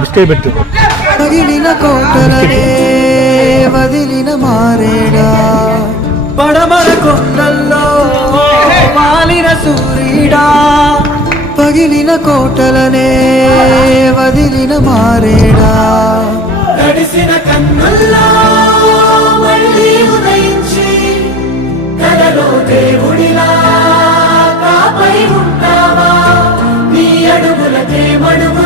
Biscuit పెట్టు. పగిలిన కోటలనే వదిలిన మారేడా, పడమర కొండల్లో వాలిన సూర్యుడా. పగిలిన కోటలనే వదిలిన మారేడా, తడిసిన కన్నుల్లో మళ్ళీ ఉదయించి కలలో దేవుడిలా కాపై ఉంటావా, నీ అడుగులకే మడుగు